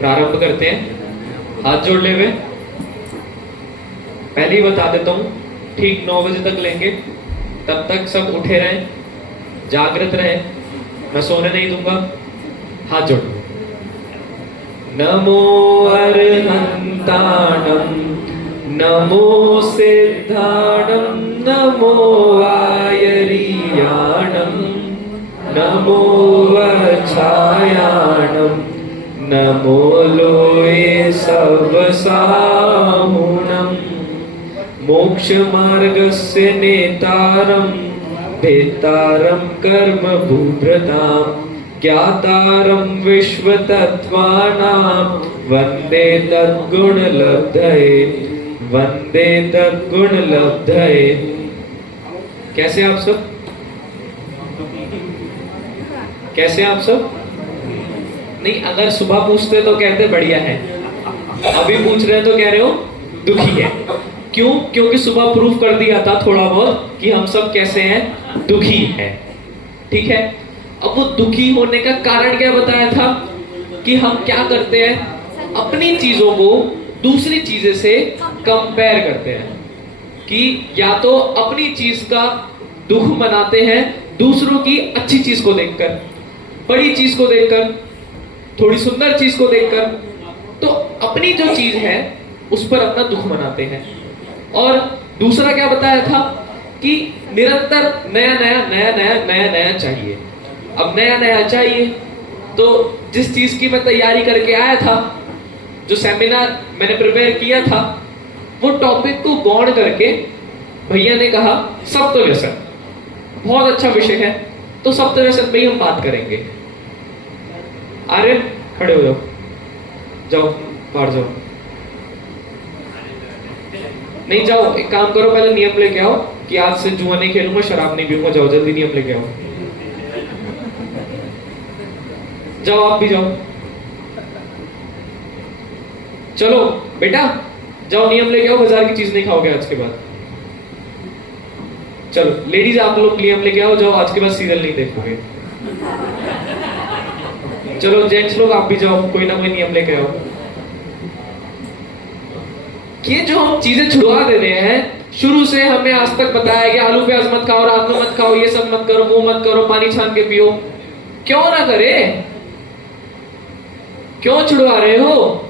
प्रारंभ करते हैं। हाथ जोड़ ले हुए। पहले ही बता देता हूं, ठीक 9 बजे तक लेंगे, तब तक सब उठे रहें, जागृत रहे, मैं सोने नहीं दूंगा। हाथ जोड़। नमो अरहंताणं नमो सिद्धाणं नमो आयर्याणं नमो वच्छायाणं नमो लोये सवसाहुणं मोक्षमार्गस्य नेतारं भेतारं कर्मभूभृतां ज्ञातारं विश्वतत्त्वानां वन्दे तद्गुणलब्धये वन्दे तद्गुणलब्धये। कैसे आप सब? कैसे आप सब? नहीं, अगर सुबह पूछते तो कहते बढ़िया है, अभी पूछ रहे तो कह रहे हो दुखी है। क्यों? क्योंकि सुबह प्रूफ कर दिया था थोड़ा बहुत कि हम सब कैसे हैं, दुखी हैं। ठीक है, अब वो दुखी होने का कारण क्या बताया था कि हम क्या करते हैं, अपनी चीजों को दूसरी चीजें से कंपेयर करते हैं कि या तो अपनी चीज का दुख मनाते हैं दूसरों की अच्छी चीज को देखकर, बड़ी चीज को देखकर, थोड़ी सुंदर चीज को देखकर, तो अपनी जो चीज है उस पर अपना दुख मनाते हैं। और दूसरा क्या बताया था कि निरंतर नया नया नया नया नया नया चाहिए। अब नया नया चाहिए तो जिस चीज की मैं तैयारी करके आया था, जो सेमिनार मैंने प्रिपेयर किया था, वो टॉपिक को गौण करके भैया ने कहा सप्त व्यसन बहुत अच्छा विषय है, तो सप्त व्यसन पे ही हम बात करेंगे। आर्यन खड़े हो जाओ, जाओ बाहर जाओ। नहीं जाओ, एक काम करो, पहले नियम लेके आओ कि आज से जुआ नहीं खेलूंगा, शराब नहीं पीऊंगा। जाओ जल्दी नियम लेके आओ, जाओ आप भी जाओ। चलो बेटा जाओ नियम लेके आओ, बाजार की चीज नहीं खाओगे आज के बाद। चलो लेडीज आप लोग नियम लेके आओ, जाओ आज के बाद सीरियल नहीं देखोगे। चलो जेंट्स लोग आप भी जाओ, कोई ना कोई नियम लेके आओ। ये जो हम चीजें छुड़वा दे रहे हैं, शुरू से हमें आज तक बताया कि आलू प्याज मत खाओ, रात में मत खाओ, ये सब मत करो, मुंह मत करो, पानी छान के पियो। क्यों ना करे? क्यों छुड़वा रहे हो?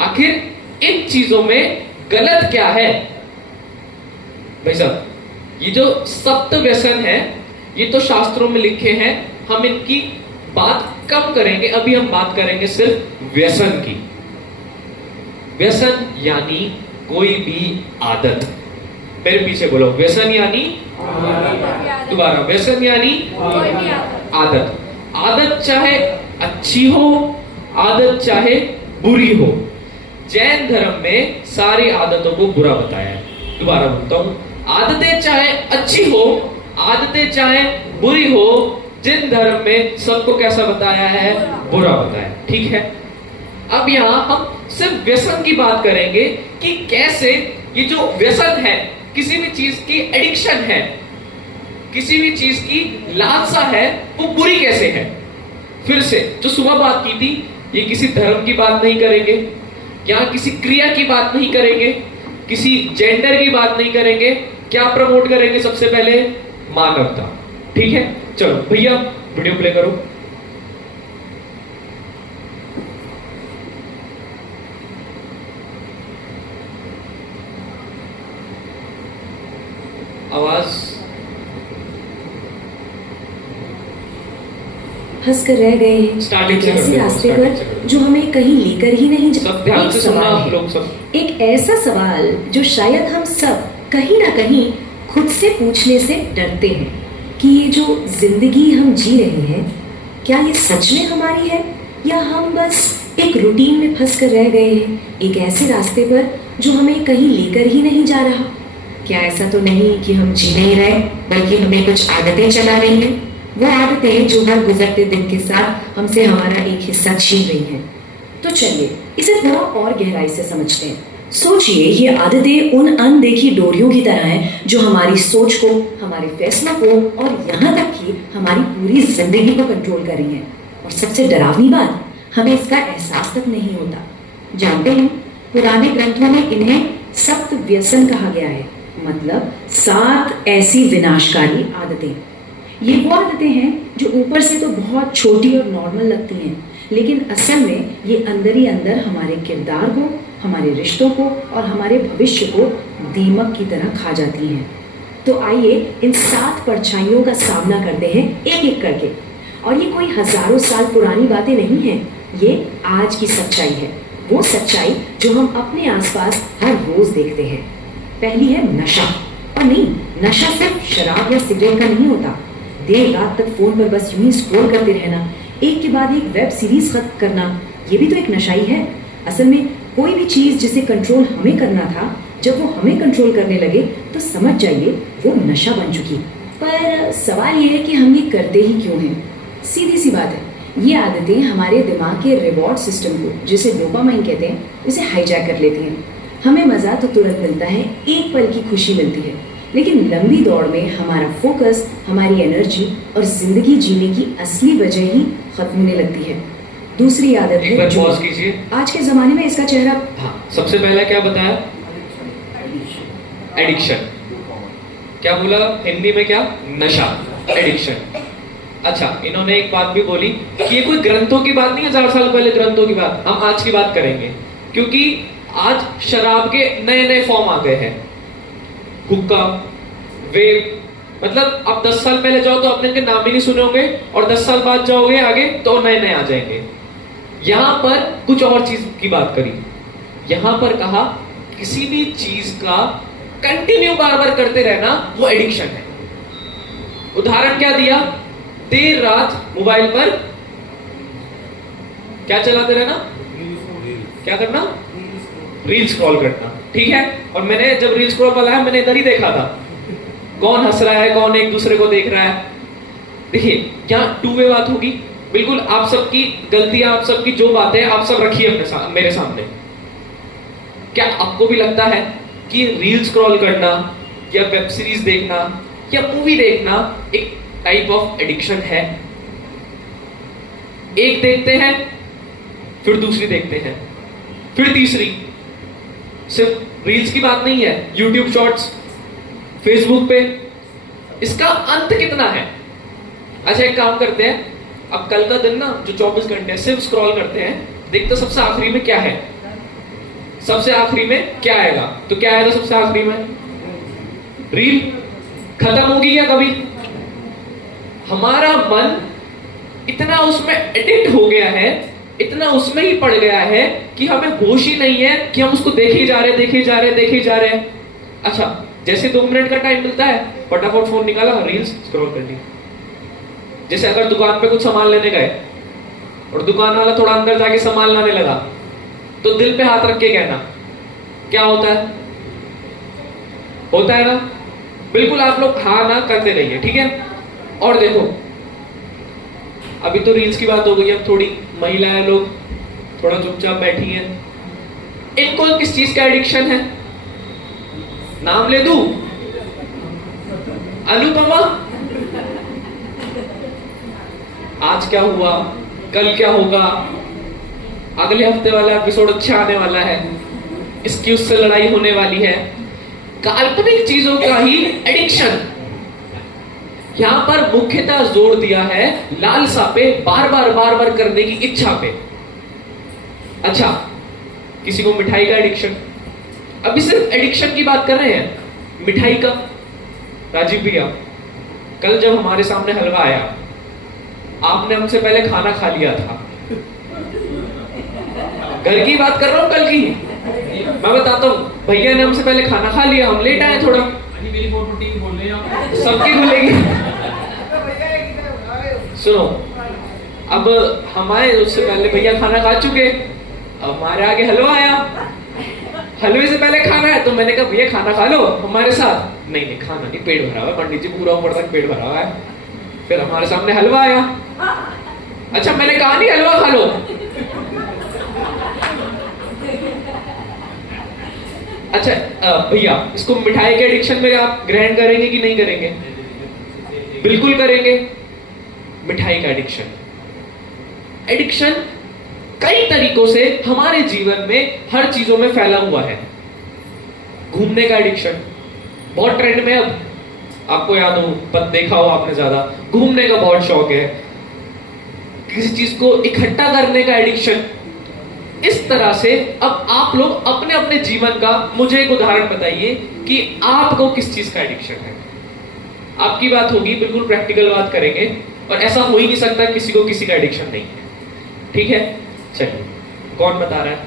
आखिर इन चीजों में गलत क्या है? भाई साहब, ये जो सप्त व्यसन है ये तो शास्त्रों में लिखे हैं, हम इनकी बात कम करेंगे। अभी हम बात करेंगे सिर्फ व्यसन की। व्यसन यानी कोई भी आदत। मेरे पीछे बोलो, व्यसन यानी दोबारा, व्यसन यानी आदत। आदत चाहे अच्छी हो, आदत चाहे बुरी हो। जैन धर्म में सारी आदतों को बुरा बताया है। दोबारा बोलता हूं, आदतें चाहे अच्छी हो, आदतें चाहे बुरी हो, जिन धर्म में सबको कैसा बताया है, बुरा बताया। ठीक है, अब यहां हम सिर्फ व्यसन की बात करेंगे कि कैसे ये जो व्यसन है, किसी भी चीज की एडिक्शन है, किसी भी चीज की लालसा है, वो बुरी कैसे है। फिर से जो सुबह बात की थी, ये किसी धर्म की बात नहीं करेंगे, यहां किसी क्रिया की बात नहीं करेंगे, किसी जेंडर की बात नहीं करेंगे। क्या प्रमोट करेंगे? सबसे पहले मानवता। ठीक है, चलो भैया वीडियो प्ले करो। आवाज। हंस कर रह गए हैं एक ऐसे रास्ते पर जो हमें कहीं लेकर ही नहीं सब ध्यान से सुनना आप लोग सब। एक ऐसा सवाल जो शायद हम सब कहीं ना कहीं खुद से पूछने से डरते हैं कि ये जो जिंदगी हम जी रहे हैं, क्या ये सच में हमारी है या हम बस एक रूटीन में फंस कर रह गए हैं, एक ऐसे रास्ते पर जो हमें कहीं लेकर ही नहीं जा रहा। क्या ऐसा तो नहीं कि हम जी नहीं रहे, बल्कि हमें कुछ आदतें चला रही हैं, वो आदतें जो हर गुजरते दिन के साथ हमसे हमारा एक हिस्सा छीन रही हैं। तो चलिए इसे थोड़ा और गहराई से समझते हैं। सोचिए, ये आदतें उन अनदेखी डोरियों की तरह हैं जो हमारी सोच को, हमारे फैसलों को और यहाँ तक कि हमारी पूरी जिंदगी को कंट्रोल कर रही हैं। और सबसे डरावनी बात, हमें इसका एहसास तक नहीं होता। जानते हैं, पुराने ग्रंथों में इन्हें सप्त व्यसन कहा गया है, मतलब 7 ऐसी विनाशकारी आदतें। ये वो आदतें हैं जो ऊपर से तो बहुत छोटी और नॉर्मल लगती हैं, लेकिन असल में ये अंदर ही अंदर हमारे किरदार को, हमारे रिश्तों को और हमारे भविष्य को दीमक की तरह खा जाती हैं। तो आइए इन 7 परछाइयों का सामना करते हैं एक एक करके। और ये कोई हजारों साल पुरानी बातें नहीं हैं, ये आज की सच्चाई है, वो सच्चाई जो हम अपने आसपास हर रोज देखते हैं। पहली है नशा। और नहीं, नशा सिर्फ शराब या सिगरेट का नहीं होता। देर रात तक फोन पर बस यूं ही स्क्रॉल करते रहना, एक के बाद एक वेब सीरीज खत्म करना, ये भी तो एक नशा ही है। असल में कोई भी चीज जिसे कंट्रोल हमें करना था, जब वो हमें कंट्रोल करने लगे तो समझ जाइए वो नशा बन चुकी। पर सवाल ये है कि हम ये करते ही क्यों हैं? सीधी सी बात है, ये आदतें हमारे दिमाग के रिवॉर्ड सिस्टम को, जिसे डोपामाइन कहते हैं, उसे हाईजैक कर लेती हैं। हमें मजा तो तुरंत मिलता है, एक पल की खुशी मिलती है, लेकिन लंबी दौड़ में हमारा फोकस, हमारी एनर्जी और जिंदगी जीने की असली वजह ही खत्म होने लगती है। दूसरी आदत एक बार पॉज है, कीजिए। आज के जमाने में इसका चेहरा। हाँ, सबसे पहला क्या बताया? एडिक्शन। क्या बोला हिंदी में? क्या? नशा, एडिक्शन। अच्छा, इन्होंने एक बात भी बोली कि ये कोई ग्रंथों की बात नहीं है, 1000 साल पहले ग्रंथों की बात, हम आज की बात करेंगे, क्योंकि आज शराब के नए नए फॉर्म आ गए हैं। हुक्का, वेप, मतलब आप 10 साल पहले जाओ तो आपने इनके नाम ही नहीं सुने होंगे, और 10 साल बाद जाओगे आगे तो नए नए आ जाएंगे। यहां पर कुछ और चीज की बात करी, यहां पर कहा किसी भी चीज का कंटिन्यू बार बार करते रहना वो एडिक्शन है। उदाहरण क्या दिया? देर रात मोबाइल पर क्या चलाते रहना? क्या करना? रील स्क्रॉल करना। ठीक है, और मैंने जब रील स्क्रॉल वाला है मैंने इधर ही देखा था, कौन हंस रहा है, कौन एक दूसरे को देख रहा है। देखिए, यहाँ 2 वे बात होगी। बिल्कुल आप सबकी गलतियां, आप सबकी जो बातें हैं, आप सब रखिए अपने मेरे सामने। क्या आपको भी लगता है कि रील स्क्रॉल करना या वेब सीरीज देखना या मूवी देखना एक टाइप ऑफ एडिक्शन है? एक देखते हैं, फिर दूसरी देखते हैं, फिर तीसरी। सिर्फ रील्स की बात नहीं है, यूट्यूब शॉर्ट्स, फेसबुक पे, इसका अंत कितना है? अच्छा, एक काम करते हैं, अब कल का दिन ना जो 24 घंटे सिर्फ स्क्रॉल करते हैं, देखते सबसे आखिरी में क्या है, सबसे आखिरी में क्या आएगा? तो क्या आएगा सबसे आखिरी में? रील। खत्म होगी क्या कभी? हमारा मन इतना उसमें एडिक्ट हो गया है, इतना उसमें ही पड़ गया है कि हमें होश ही नहीं है कि हम उसको देखे जा रहे हैं। अच्छा, जैसे 2 मिनट का टाइम मिलता है, फटाफट फोन निकाला, रील्स स्क्रॉल कर ली। जैसे अगर दुकान पे कुछ सामान लेने गए और दुकान वाला थोड़ा अंदर जाके सामान लाने लगा, तो दिल पे हाथ रख के कहना क्या होता है? होता है ना? बिल्कुल आप लोग हाँ ना करते रहिए, ठीक है? और देखो, अभी तो रील्स की बात हो गई, अब थोड़ी महिलाएं लोग थोड़ा चुपचाप बैठी हैं, इनको किस चीज का एडिक्शन है? नाम ले दूं? अनुपमा। आज क्या हुआ, कल क्या होगा, अगले हफ्ते वाला एपिसोड अच्छा आने वाला है, इसकी उससे लड़ाई होने वाली है। काल्पनिक चीजों का ही एडिक्शन। यहां पर मुख्यतः जोर दिया है लालसा पे, बार बार करने की इच्छा पे। अच्छा, किसी को मिठाई का एडिक्शन, अभी सिर्फ एडिक्शन की बात कर रहे हैं, मिठाई का। राजीव भैया, कल जब हमारे सामने हलवा आया, आपने हमसे पहले खाना खा लिया था। घर की बात कर रहा हूं, कल की मैं बताता हूं। भैया ने हमसे पहले खाना खा लिया, हम लेट आए थोड़ा, सबकी खुलेगी। सुनो, अब हमारे उससे पहले भैया खाना खा चुके, अब हमारे आगे हलवा आया, हलवे से पहले खाना है, तो मैंने कहा भैया खाना खा लो हमारे साथ। नहीं खाना नहीं, पेट भरा हुआ है, पंडित जी पूरा ऊपर तक पेट भरा हुआ है। फिर हमारे सामने हलवा आया, अच्छा मैंने कहा नहीं हलवा खा लो। अच्छा भैया, इसको मिठाई के एडिक्शन में आप ग्रहण करेंगे कि नहीं करेंगे? बिल्कुल करेंगे। मिठाई का एडिक्शन कई तरीकों से हमारे जीवन में हर चीजों में फैला हुआ है। घूमने का एडिक्शन बहुत ट्रेंड में, अब आपको याद हो, पत देखा हो आपने, ज्यादा घूमने का बहुत शौक है। किसी चीज को इकट्ठा करने का एडिक्शन। इस तरह से अब आप लोग अपने अपने जीवन का मुझे एक उदाहरण बताइए कि आपको किस चीज का एडिक्शन है। आपकी बात होगी, बिल्कुल प्रैक्टिकल बात करेंगे, और ऐसा हो ही नहीं सकता किसी को किसी का एडिक्शन नहीं है। ठीक है, चलिए कौन बता रहा है?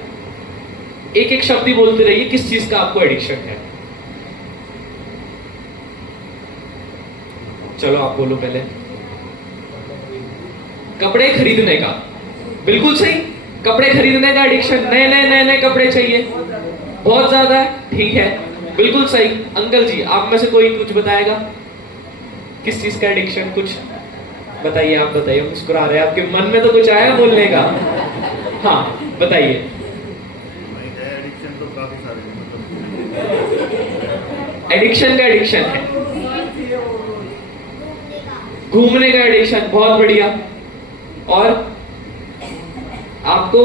एक एक शब्द ही बोलते रहिए, किस चीज का आपको एडिक्शन है। चलो आप बोलो पहले। कपड़े खरीदने का, बिल्कुल सही, कपड़े खरीदने का एडिक्शन। नए नए नए नए कपड़े चाहिए, बहुत ज्यादा है, ठीक है, बिल्कुल सही। अंकल जी, आप में से कोई कुछ बताएगा? किस चीज का एडिक्शन? कुछ बताइए, आप बताइए। मुस्कुरा रहे हैं, आपके मन में तो कुछ आया बोलने का? हाँ बताइए। एडिक्शन तो काफी सारे हैं, एडिक्शन का एडिक्शन है, घूमने का एडिक्शन, बहुत बढ़िया। और आपको?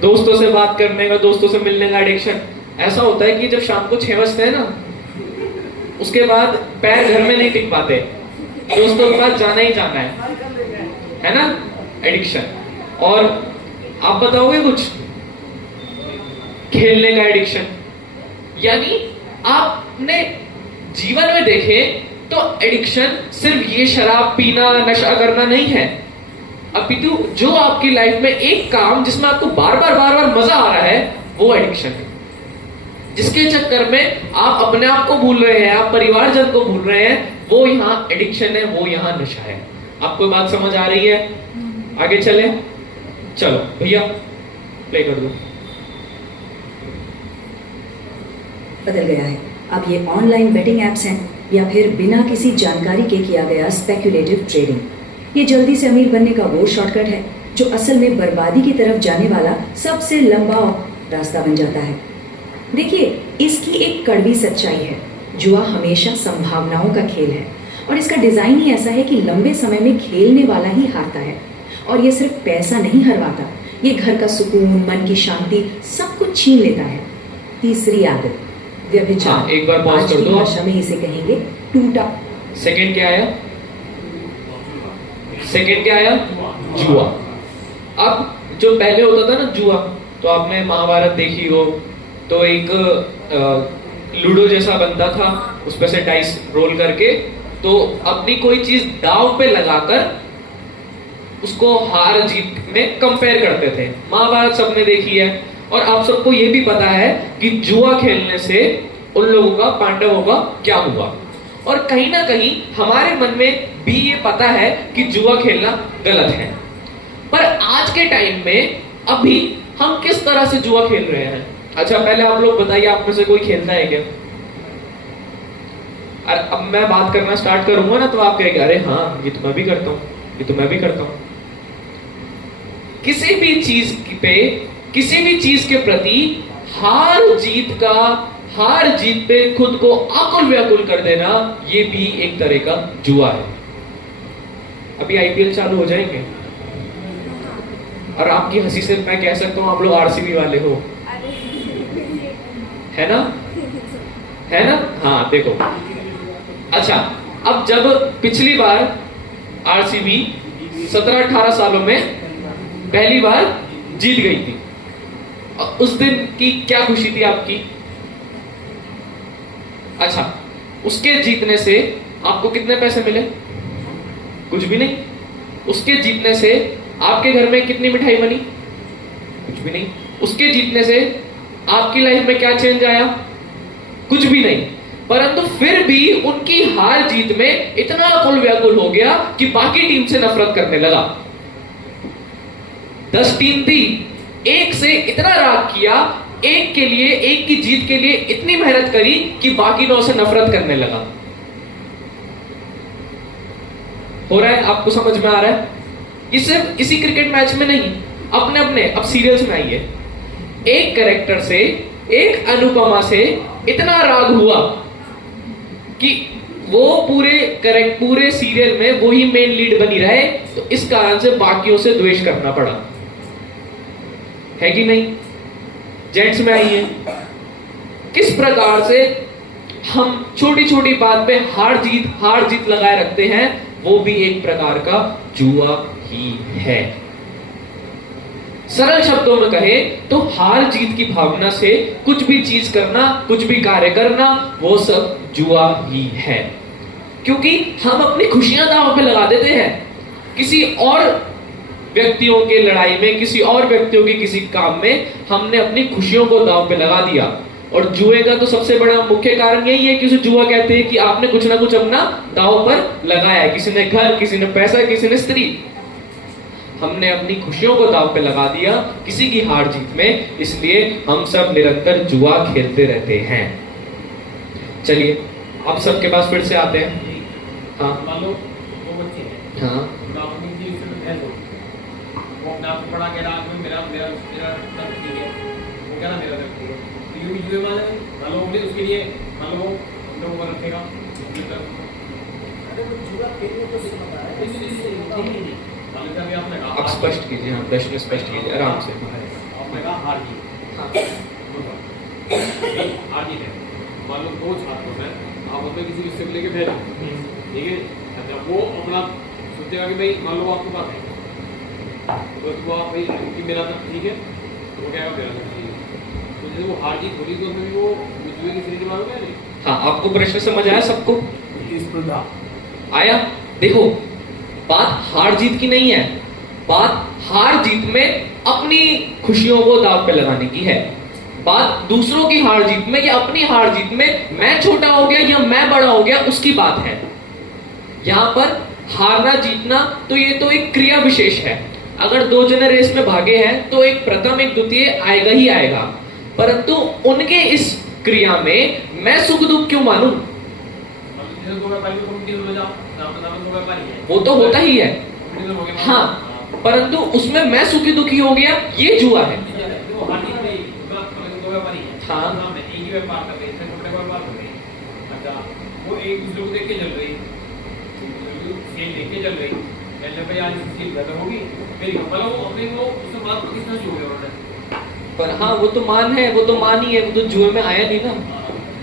दोस्तों से बात करने का, दोस्तों से मिलने का एडिक्शन। ऐसा होता है कि जब शाम को 6 बजते हैं ना, उसके बाद पैर घर में नहीं टिक पाते, दोस्तों के पास जाना ही जाना है ना, एडिक्शन। और आप बताओगे कुछ? खेलने का एडिक्शन। यानी आपने जीवन में देखे तो एडिक्शन सिर्फ ये शराब पीना, नशा करना नहीं है, अपितु जो आपकी लाइफ में एक काम जिसमें आपको बार बार मजा आ रहा है, वो एडिक्शन है। जिसके चक्कर में आप अपने आप को भूल रहे हैं, आप परिवारजन को भूल रहे हैं, वो यहाँ एडिक्शन है, वो यहाँ नशा है। आपको बात समझ आ रही है? आगे चले, चलो भैया प्ले कर दो। बदल गया है। अब ये ऑनलाइन बेटिंग एप्स हैं या फिर बिना किसी जानकारी के किया गया स्पेक्युलेटिव ट्रेडिंग, ये जल्दी से अमीर बनने का वो शॉर्टकट है जो असल में बर्बादी की तरफ जाने वाला सबसे लंबा रास्ता बन जाता है। देखिए, इसकी एक कड़वी सच्चाई है, जुआ हमेशा संभावनाओं का खेल है और इसका डिजाइन ही ऐसा है कि लंबे समय में खेलने वाला ही हारता है। और ये सिर्फ पैसा नहीं हरवाता, ये घर का सुकून, मन की शांति सब कुछ छीन लेता है। तीसरी आदत, व्यभिचार। हाँ, एक बार पॉज कर दो। भाषा में इसे कहेंगे टूटा। सेकंड क्या आया? सेकंड क्या आया? जुआ। अब जो पहले होता था ना जुआ, तो आपने महाभारत देखी हो, तो एक लूडो जैसा बनता था, उसपे से डाइस रोल करके तो अपनी कोई चीज दांव पे लगाकर उसको हार जीत में कंपेयर करते थे। महाभारत सबने देखी है और आप सबको ये भी पता है कि जुआ खेलने से उन लोगों का, पांडवों का क्या हुआ। और कहीं ना कहीं हमारे मन में भी ये पता है कि जुआ खेलना गलत है। पर आज के टाइम में अभी हम किस तरह से जुआ खेल रहे हैं? अच्छा पहले आप लोग बताइए, आप में से कोई खेलता है क्या? और अब मैं बात करना स्टार्ट करूंगा ना तो आप कहेंगे अरे हाँ, ये तो मैं भी करता हूं, ये तो मैं भी करता हूं। किसी भी चीज पे, किसी भी चीज के प्रति हार जीत पे खुद को आकुल व्याकुल कर देना, ये भी एक तरह का जुआ है। अभी आईपीएल चालू हो जाएंगे और आपकी हंसी से मैं कह सकता हूं आप लोग आरसीबी वाले हो, है ना? है ना? हाँ देखो, अच्छा अब जब पिछली बार आरसीबी 17-18 सालों में पहली बार जीत गई थी, उस दिन की क्या खुशी थी आपकी? अच्छा, उसके जीतने से आपको कितने पैसे मिले? कुछ भी नहीं। उसके जीतने से आपके घर में कितनी मिठाई बनी? कुछ भी नहीं। उसके जीतने से आपकी लाइफ में क्या चेंज आया? कुछ भी नहीं। परंतु फिर भी उनकी हार जीत में इतना कुल व्याकुल हो गया कि बाकी टीम से नफरत करने लगा। 10 टीम थी, एक से इतना राग किया, एक के लिए, एक की जीत के लिए इतनी मेहनत करी कि बाकी 9 से नफरत करने लगा। हो रहा है? आपको समझ में आ रहा है? ये सिर्फ इसी क्रिकेट मैच में नहीं, अपने अपने अब सीरियल्स में आइए, एक कैरेक्टर से, एक अनुपमा से इतना राग हुआ कि वो पूरे सीरियल में वो ही मेन लीड बनी रहे, तो इस कारण से बाकियों से द्वेष करना पड़ा, है कि नहीं? जेंट्स में आइए, किस प्रकार से हम छोटी छोटी बात पे हार जीत लगाए रखते हैं, वो भी एक प्रकार का जुआ ही है। सरल शब्दों में कहे तो हार जीत की भावना से कुछ भी चीज करना, कुछ भी कार्य करना, वो सब जुआ ही है। क्योंकि हम अपनी खुशियां दांव पे लगा देते हैं किसी और व्यक्तियों के लड़ाई में, किसी और व्यक्तियों के किसी काम में हमने अपनी खुशियों को दांव पे लगा दिया। और जुए का तो सबसे बड़ा मुख्य कारण यही है कि उसे जुआ कहते हैं कि आपने कुछ ना कुछ अपना दांव पर लगाया है। किसी ने घर, किसी ने पैसा, किसी ने स्त्री, हमने अपनी खुशियों को दांव पे लगा दिया किसी की हार जीत में, इसलिए हम सब निरंतर जुआ खेलते रहते हैं। चलिए आप सबके पास फिर से आते हैं। हाँ, मान लो दो बच्चे हैं, हाँ, तो अपनी चीज से बहस होगी, वो अपने आप को पढ़ा के रात में मेरा मेरा मेरा दर्द ठीक है, वो कहना मेरा दर्द ठीक है, तो यूं जुए मान लो उसके लिए मान लो लोगों को रखेगा, अरे वो जुआ खेलने को सिखाता है, मान लो अभी आपने कहा आप स्पष्ट कीजिए, हाँ प्रश्न स्पष्ट कीजिए आराम से। आपने कहा हार जीत, हाँ, हार जीत है, मान लो दो छात्र हैं, आप उसमें किसी विषय को लेके भेजो, ठीक है? अच्छा, वो अपना सोचेगा कि भाई मान लो आपके पास है, तो वो आप भाई कि मेरा तक ठीक है, तो वो कहेगा मेरा तक ठीक है, तो जैसे वो हार जीत होगी तो उसमें भी वो जुए की स्थिति मालूम है नहीं? हाँ, आपको प्रश्न समझ आया सबको? स्पर्धा आया? देखो, बात हार जीत की नहीं है, बात हार जीत में अपनी खुशियों को दांव पे लगाने की है। बात दूसरों की हार जीत में या अपनी हार जीत में मैं छोटा हो गया या मैं बड़ा हो गया उसकी बात है। यहां पर हारना जीतना तो ये तो एक क्रिया विशेष है। अगर दो जने रेस में भागे हैं तो एक प्रथम एक द्वितीय आएगा ही आएगा, परंतु उनके इस क्रिया में मैं सुख दुख क्यों मानूं? जैसे दो व्यापारी को कंपटीशन में जाओ, दो व्यापारी है, वो तो होता ही है, कंपटीशन हो गया, हाँ, परंतु उसमें मैं सुखी दुखी हो गया, ये जुआ है। वो हार जीत में दो व्यापारी है, हाँ। सामने एक ही व्यापार कर रहे हैं, कपड़े का व्यापार कर रहे हैं, अच्छा वो एक दूसरे को देख के चल रही, सेल देख के चल रही, पहले भाई आज सेल खत्म होगी, फिर मतलब वो अपने को उससे बात कितना शुरू हो गया उन्होंने, पर हाँ, वो तो मान है, वो तो मान ही है, वो तो जुए में आया नहीं ना।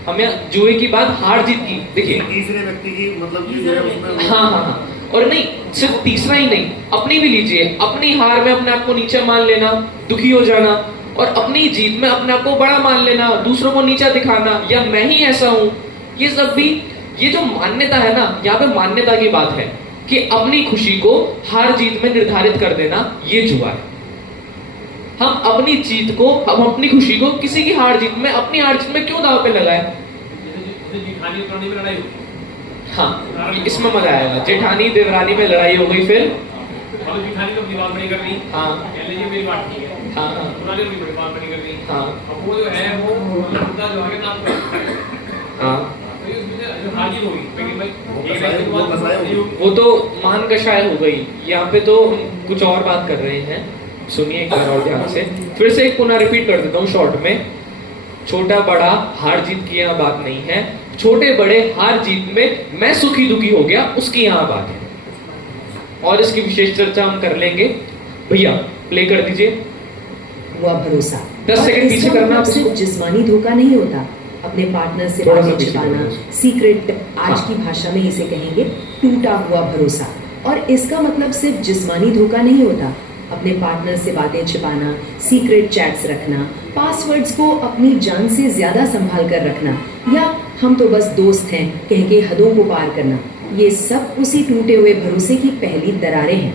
हमें जुए की बात हार जीत की, देखिए तीसरे व्यक्ति की मतलब जो है उसमें हाँ हाँ हाँ, और नहीं सिर्फ तीसरा ही नहीं, अपनी भी लीजिए, अपनी हार में अपने आप को नीचा मान लेना, दुखी हो जाना, और अपनी जीत में अपने आप को बड़ा मान लेना, दूसरों को नीचा दिखाना, या मैं ही ऐसा हूं, ये सब भी, ये जो मान्यता है ना, यहाँ पे मान्यता की बात है कि अपनी खुशी को हार जीत में निर्धारित कर देना, ये जुआ है। हम अपनी जीत को, हम अपनी खुशी को किसी की हार जीत में, अपनी हार जीत में क्यों दांव पे लगाए? जैसे जेठानी उतरानी में लड़ाई होती, हाँ, इसमें मजा आएगा। जेठानी देवरानी में लड़ाई हो गई, फिर मतलब जेठानी तो अपनी बात बड़ी कर रही, हाँ कह लीजिए मेरी बात ठीक है, हाँ हाँ पुरानी अपनी बड़ी बात बड़ी कर रही, हाँ अब वो जो है वो मुद्दा जो आगे नाम कर, हाँ, तो ये उसमें जो हार जीत होगी, लेकिन भाई वो एक कसाई- व्यक्ति के वो बाद कसाई नहीं होगी, वो तो मान कषाय हो गई। यहाँ पे तो हम कुछ और बात कर रहे हैं, सुनिए एक बार और ध्यान से, फिर से एक पुनः रिपीट कर देता हूँ शॉर्ट में। छोटा बड़ा हार जीत की यहाँ बात नहीं है, छोटे बड़े हार जीत में मैं सुखी दुखी हो गया उसकी यहाँ बात है, और इसकी विशेष चर्चा हम कर लेंगे। भैया प्ले कर दीजिए। हुआ भरोसा। 10 और सेकंड पीछे इसका करना मतलब आपको। सिर्फ जिस्मानी धोखा नहीं होता, अपने पार्टनर से थोड़ा सा बातें पीछे छिपाना, करो। सीक्रेट, आज हाँ। की भाषा में इसे कहेंगे टूटा हुआ भरोसा। और इसका मतलब सिर्फ जिस्मानी धोखा नहीं होता, अपने पार्टनर से बातें छिपाना, सीक्रेट चैट्स रखना, पासवर्ड्स को अपनी जान से ज्यादा संभाल कर रखना, या हम तो बस दोस्त हैं कह के हदों को पार करना, ये सब उसी टूटे हुए भरोसे की पहली दरारें हैं।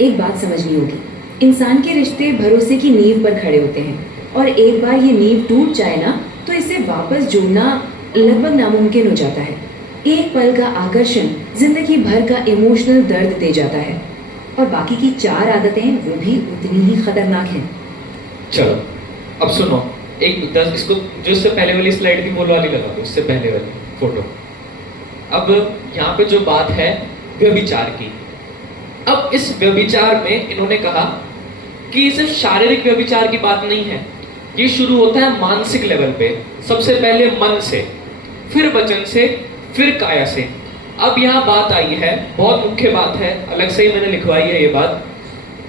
एक बात समझनी होगी, इंसान के रिश्ते भरोसे की नींव पर खड़े होते हैं, और एक बार ये नींव टूट जाए ना तो इसे वापस जोड़ना लगभग नामुमकिन हो जाता है। एक पल का आकर्षण जिंदगी भर का इमोशनल दर्द दे जाता है, और बाकी की 4 आदतें वो भी उतनी ही खतरनाक हैं। चलो अब सुनो, एक 10 इसको जो इससे पहले वाली स्लाइड थी वो वाली लगा दो, इससे पहले वाली फोटो। अब यहाँ पे जो बात है व्यभिचार की, अब इस व्यभिचार में इन्होंने कहा कि सिर्फ शारीरिक व्यभिचार की बात नहीं है, ये शुरू होता है मानसिक लेवल पे। सबसे पहले मन से, फिर वचन से, फिर काया से, अब यहाँ बात आई है, बहुत मुख्य बात है, अलग से ही मैंने लिखवाई है ये बात।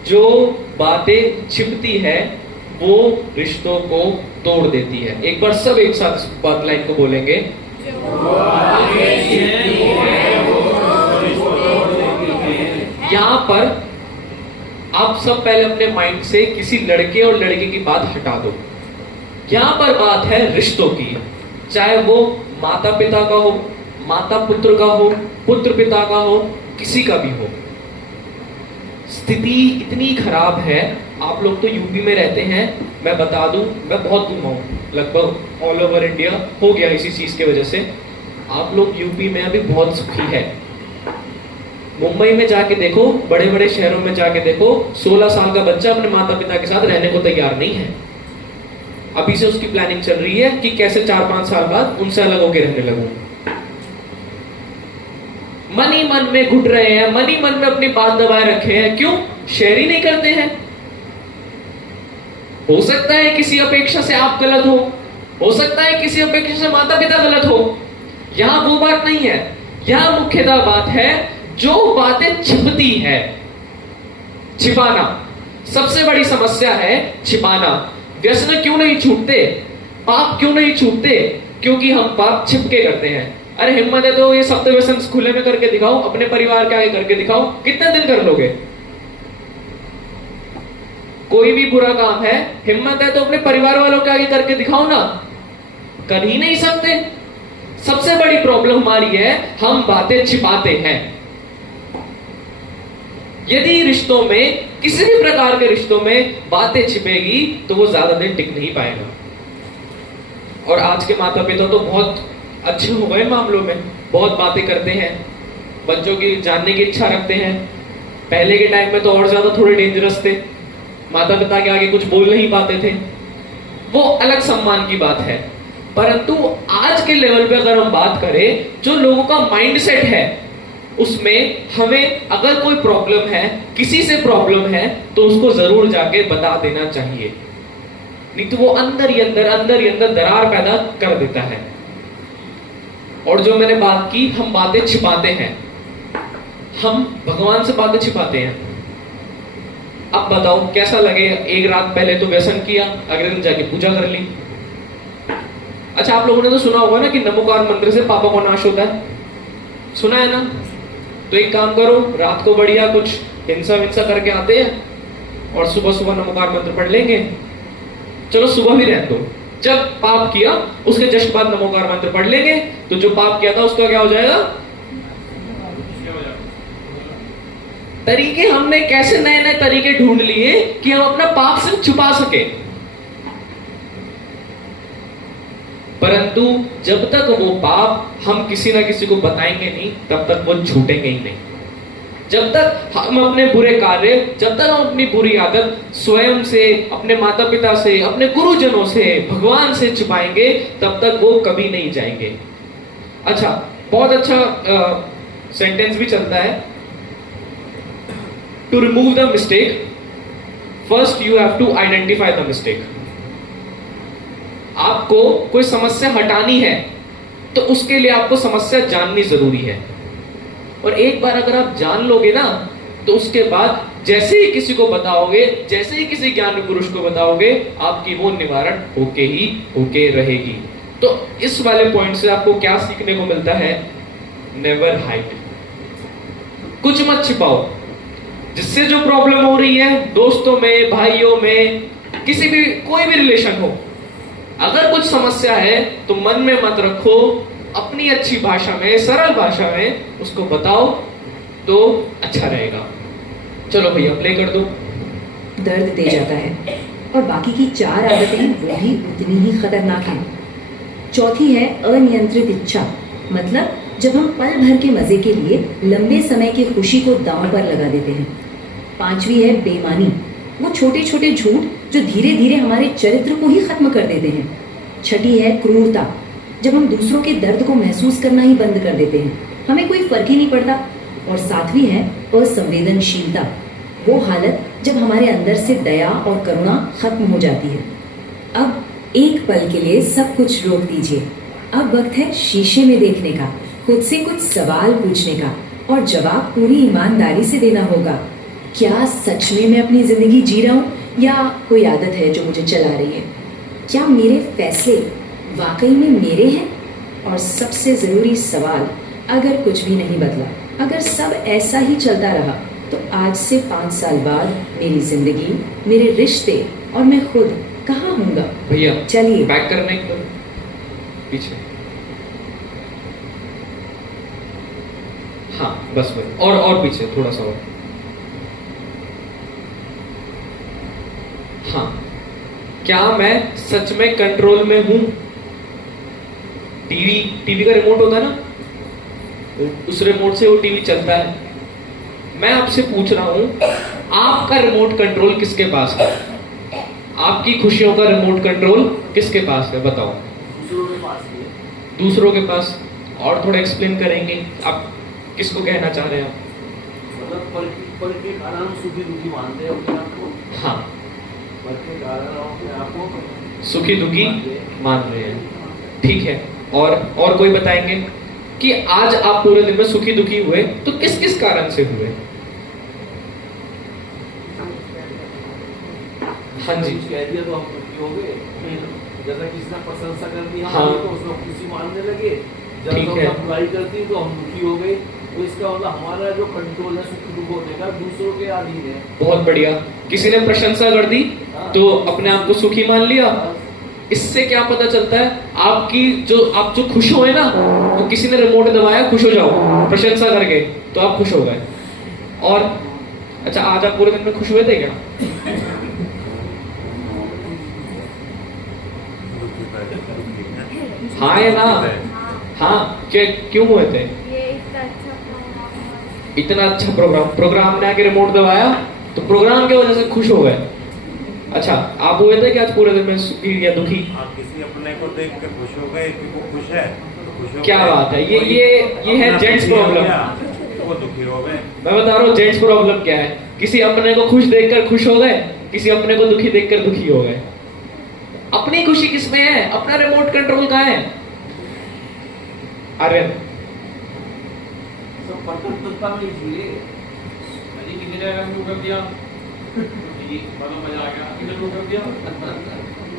जो बातें छिपती है वो रिश्तों को तोड़ देती है। एक बार सब एक साथ इस बात लाइन को बोलेंगे। यहाँ पर आप सब पहले अपने माइंड से किसी लड़के और लड़की की बात हटा दो। यहाँ पर बात है रिश्तों की, चाहे वो माता पिता का हो, माता पुत्र का हो, पुत्र पिता का हो, किसी का भी हो। स्थिति इतनी खराब है, आप लोग तो यूपी में रहते हैं, मैं बता दूं, मैं बहुत घूमा हूं, लगभग ऑल ओवर इंडिया हो गया इसी चीज की वजह से। आप लोग यूपी में अभी बहुत सुखी है। मुंबई में जाके देखो, बड़े बड़े शहरों में जाके देखो, 16 साल का बच्चा अपने माता पिता के साथ रहने को तैयार नहीं है। अभी से उसकी प्लानिंग चल रही है कि कैसे 4-5 साल बाद उनसे अलग होकर रहने लगूं। मन ही मन में घुट रहे हैं, मन ही मन में अपनी बात दबाए रखे हैं। क्यों? शेयर ही नहीं करते हैं। हो सकता है किसी अपेक्षा से आप गलत हो सकता है किसी अपेक्षा से माता पिता गलत हो। यहां वो बात नहीं है, यहां मुख्यतः बात है जो बातें छिपती है, छिपाना। सबसे बड़ी समस्या है छिपाना। व्यसन क्यों नहीं छूटते, पाप क्यों नहीं छूटते? क्योंकि हम पाप छिपके करते हैं। अरे हिम्मत है तो ये सप्त व्यसन खुले में करके दिखाओ, अपने परिवार के आगे करके दिखाओ, कितने दिन कर लोगे? कोई भी बुरा काम है, हिम्मत है तो अपने परिवार वालों के आगे करके दिखाओ ना, कर ही नहीं सकते। सबसे बड़ी प्रॉब्लम हमारी है, हम बातें छिपाते हैं। यदि रिश्तों में, किसी भी प्रकार के रिश्तों में बातें छिपेगी तो वो ज्यादा दिन टिक नहीं पाएगा। और आज के माता पिता तो बहुत अच्छे हो गए मामलों में, बहुत बातें करते हैं, बच्चों की जानने की इच्छा रखते हैं। पहले के टाइम में तो और ज्यादा थोड़े डेंजरस थे, माता पिता के आगे कुछ बोल नहीं पाते थे, वो अलग सम्मान की बात है। परंतु आज के लेवल पे अगर हम बात करें, जो लोगों का माइंडसेट है उसमें हमें अगर कोई प्रॉब्लम है, किसी से प्रॉब्लम है, तो उसको जरूर जाके बता देना चाहिए, नहीं तो वो अंदर ही अंदर दरार पैदा कर देता है। और जो मैंने बात की, हम बातें छिपाते हैं, हम भगवान से बातें छिपाते हैं। अब बताओ कैसा लगे, एक रात पहले तो व्यसन किया, अगले दिन जाके पूजा कर ली। अच्छा, आप लोगों ने तो सुना होगा ना कि नमोकार मंत्र से पापों का नाश होता है, सुना है ना? तो एक काम करो, रात को बढ़िया कुछ हिंसा विंसा करके आते हैं और सुबह सुबह नमोकार मंत्र पढ़ लेंगे। चलो सुबह भी रहने दो, जब पाप किया उसके जस्ट बाद नमोकार मंत्र पढ़ लेंगे, तो जो पाप किया था उसका क्या हो जाएगा? तरीके हमने कैसे नए नए तरीके ढूंढ लिए कि हम अपना पाप से छुपा सके। परंतु जब तक वो पाप हम किसी ना किसी को बताएंगे नहीं, तब तक वो छूटेंगे ही नहीं। जब तक हम अपने बुरे कार्य, जब तक हम अपनी बुरी आदत स्वयं से, अपने माता पिता से, अपने गुरुजनों से, भगवान से छुपाएंगे, तब तक वो कभी नहीं जाएंगे। अच्छा, बहुत अच्छा सेंटेंस भी चलता है, to remove the mistake first you have to identify the mistake. आपको कोई समस्या हटानी है तो उसके लिए आपको समस्या जाननी जरूरी है। और एक बार अगर आप जान लोगे ना, तो उसके बाद जैसे ही किसी को बताओगे, जैसे ही किसी ज्ञानी पुरुष को बताओगे, आपकी वो निवारण होके रहेगी। तो इस वाले पॉइंट से आपको क्या सीखने को मिलता है? नेवर हाइड, कुछ मत छिपाओ। जिससे जो प्रॉब्लम हो रही है, दोस्तों में, भाइयों में, किसी भी, कोई भी रिलेशन हो, अगर कुछ समस्या है तो मन में मत रखो, अपनी अच्छी भाषा में, सरल भाषा में उसको बताओ तो अच्छा रहेगा। चलो भैया प्ले कर दो। दर्द दे जाता है और बाकी की 4 आदतें वो भी उतनी ही खतरनाक हैं। चौथी है अनियंत्रित इच्छा, मतलब जब हम पल भर के मजे के लिए लंबे समय की खुशी को दांव पर लगा देते हैं। 5वीं है बेईमानी, वो छोटे छोटे झूठ जो धीरे धीरे हमारे चरित्र को ही खत्म कर देते हैं। 6ठी है क्रूरता, जब हम दूसरों के दर्द को महसूस करना ही बंद कर देते हैं, हमें कोई फर्क ही नहीं पड़ता। और 7वीं है असंवेदनशीलता, वो हालत जब हमारे अंदर से दया और करुणा खत्म हो जाती है। अब एक पल के लिए सब कुछ रोक दीजिए, अब वक्त है शीशे में देखने का। खुद से कुछ सवाल पूछने का और जवाब पूरी ईमानदारी से देना होगा। क्या सच में मैं अपनी जिंदगी जी रहा हूँ या कोई आदत है जो मुझे चला रही है? क्या मेरे फैसले वाकई में मेरे हैं? और सबसे जरूरी सवाल, अगर कुछ भी नहीं बदला, अगर सब ऐसा ही चलता रहा, तो आज से 5 साल बाद मेरी जिंदगी, मेरे रिश्ते और मैं खुद कहाँ हूँगा? भैया चलिए बैक करने को पीछे। हाँ बस वही, और पीछे थोड़ा सा और। हाँ, क्या मैं सच में कंट्रोल में हूं? टीवी का रिमोट होता है ना, उस रिमोट से वो टीवी चलता है। मैं आपसे पूछ रहा हूं, आपका रिमोट कंट्रोल किसके पास है? आपकी खुशियों का रिमोट कंट्रोल किसके पास है? बताओ। दूसरों के पास ही है। दूसरों के पास। और थोड़ा एक्सप्लेन करेंगे आप किसको कहना चाह रहे हैं आप? मतलब पर के कारण हम सुखी दुखी मानते हैं अपने आप को। हाँ, पर के कारण हम अपने आप को सुखी दुखी मान रहे हैं, ठीक है। और कोई बताएंगे कि आज आप पूरे दिन में सुखी दुखी हुए तो किस किस कारण से हुए? हाँ जी। कुछ कह दिया तो हम दुखी हो गए, जैसा किसी ने प्रशंसा कर दी हाँ। हमारी तो उसको खुशी मानने लगे, जब ठीक हम है। बुराई करती तो हम दुखी हो गए। तो इसका मतलब हमारा जो कंट्रोल है सुख दुख होने का दूसरों के अधीन है। बहुत बढ़िया। किसी ने प्रशंसा कर दी तो अपने आप को सुखी मान लिया। इससे क्या पता चलता है? आप जो खुश हुए ना, तो किसी ने रिमोट दबाया, खुश हो जाओ प्रशंसा करके, तो आप खुश हो गए। और अच्छा, आज आप पूरे दिन में खुश हुए थे क्या? हाँ या ना? हाँ, क्यों हुए थे? इतना अच्छा प्रोग्राम ने आके रिमोट दबाया तो प्रोग्राम की वजह से खुश हो गए। अच्छा, आप हुए थे कि आज पूरे दिन में सुखी या दुखी? आप किसी अपने को देख के खुश हो गए कि वो खुश है तो खुश हो क्या गए। बात है, ये है जेंट्स दुखी हो प्रॉब्लम। गया, तो वो दुखी हो गए। मैं बता रहा हूँ जेंट्स प्रॉब्लम क्या है। किसी अपने को खुश देखकर खुश हो गए, किसी अपने को दुखी देखकर दुखी हो गए। अपनी खुशी किसमें है? अपना रिमोट कंट्रोल कहाँ है? अरे सब परतंत्रता में जिए। अजी किसी ने अगर मुंह कर दिया ये मतलब मजा आ गया, किसी ने मुंह कर दिया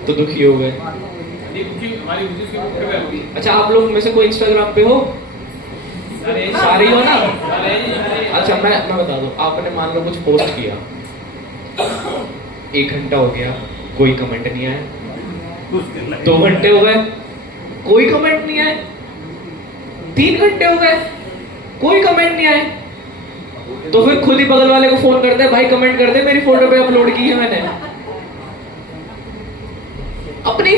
तो दुखी हो गए। अजी खुशी, हमारी खुशी उसके मुंह पे होगी। अच्छा, आप लोग में से कोई इंस्टाग्राम पे हो? अरे सारी हो ना? अरे अच्छा, मैं बता दूं, आपने मान लो कुछ पोस्ट किया, 1 घंटा हो गया, कोई कमेंट नहीं आया। कुछ दिन लगे। 2 घंटे हो गए, कोई कमेंट नहीं आए। 3 घंटे हो गए, कोई कमेंट नहीं आए। तो फिर खुद ही बगल वाले को फोन करते हैं, भाई कमेंट कर दे, मेरी फोटो पे अपलोड की है मैंने। अपनी